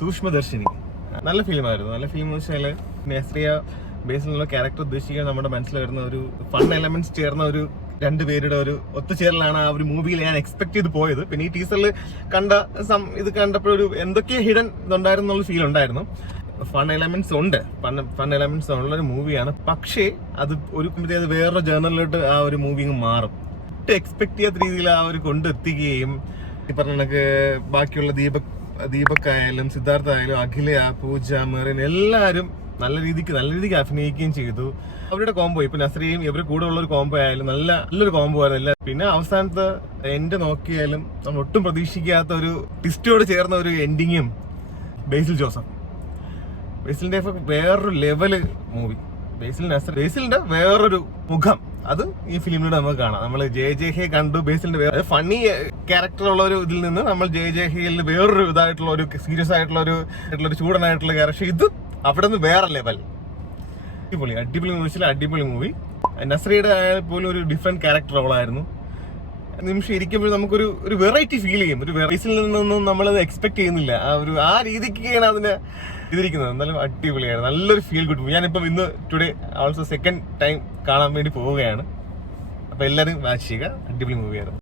സൂക്ഷ്മദർശിനി. നല്ല ഫിലിമായിരുന്നു. നല്ല ഫിലിം എന്ന് വെച്ചാൽ നസ്രിയ ബേസിലുള്ള ക്യാരക്ടർ ഉദ്ദേശിക്കാൻ നമ്മുടെ മനസ്സിൽ വരുന്ന ഒരു ഫൺ എലമെന്റ്സ് ചേർന്ന ഒരു രണ്ടുപേരുടെ ഒരു ഒത്തുചേരലാണ് ആ ഒരു മൂവിയിൽ ഞാൻ എക്സ്പെക്ട് ചെയ്ത് പോയത്. പിന്നെ ഈ ടീസറിൽ ഇത് കണ്ടപ്പോഴൊരു എന്തൊക്കെ ഹിഡൻ ഇതുണ്ടായിരുന്നു ഫീൽ ഉണ്ടായിരുന്നു. ഫൺ എലമെന്റ്സ് ഉണ്ട്, ഫൺ എലമെന്റ്സ് ഉള്ളൊരു മൂവിയാണ്. പക്ഷേ അത് അത് വേറൊരു ജേർണലിലോട്ട് ആ ഒരു മൂവി മാറും. എക്സ്പെക്ട് ചെയ്യാത്ത രീതിയിൽ ആ ഒരു കൊണ്ടെത്തിക്കുകയും ഈ പറഞ്ഞ കണക്ക് ബാക്കിയുള്ള ദീപക് ആയാലും സിദ്ധാർത്ഥ ആയാലും അഖില, പൂജ, മെറിൻ എല്ലാവരും നല്ല രീതിക്ക് അഭിനയിക്കുകയും ചെയ്തു. അവരുടെ കോംബോ ഇപ്പൊ നസ്രിയയും ഇവരുടെ കൂടെ ഉള്ള ഒരു കോംബോ ആയാലും നല്ലൊരു കോംബോ ആയിരുന്നു. പിന്നെ അവസാനത്തെ എൻഡ് നോക്കിയാലും നമ്മൾ ഒട്ടും പ്രതീക്ഷിക്കാത്ത ഒരു ട്വിസ്റ്റോട് ചേർന്ന ഒരു എൻഡിങ്ങും ബേസിലിന്റെ വേറൊരു ലെവല് മൂവി. ബേസിലിന്റെ വേറൊരു മുഖം അത് ഈ ഫിലിമിലൂടെ നമുക്ക് കാണാം. നമ്മൾ ജെ കണ്ടു, ബേസിലിന്റെ ഫണ്ണി ക്യാരക്ടർ ഉള്ള ഒരു ഇതിൽ നിന്ന് നമ്മൾ ജെ ഹെയിൽ വേറൊരു ഇതായിട്ടുള്ള ഒരു സീരിയസ് ആയിട്ടുള്ള ഒരു ചൂടനായിട്ടുള്ള ക്യാരക്ടർ, ഇത് അവിടെ നിന്ന് വേറെ ലെവൽ. അടിപൊളി മൂവി. നസ്രിയുടെ ആയാൽ പോലും ഒരു ഡിഫറെന്റ് ക്യാരക്ടർ റോളായിരുന്നു. നിമിഷം ഇരിക്കുമ്പോൾ നമുക്കൊരു വെറൈറ്റി ഫീൽ ചെയ്യും. ഒരു ബേസിൽ നിന്നൊന്നും നമ്മളത് എക്സ്പെക്ട് ചെയ്യുന്നില്ല. ആ രീതിക്കാണ് അതിന് ഇതിരിക്കുന്നത്. എന്നാലും അടിപൊളിയാണ്, നല്ലൊരു ഫീൽ ഗുഡ് മൂവി. ഞാനിപ്പം ടുഡേ ഓൾസോ സെക്കൻഡ് ടൈം കാണാൻ വേണ്ടി പോവുകയാണ്. അപ്പൊ എല്ലാവരും വാച്ച് ചെയ്യുക. അടിപൊളി മൂവിയായിരുന്നു.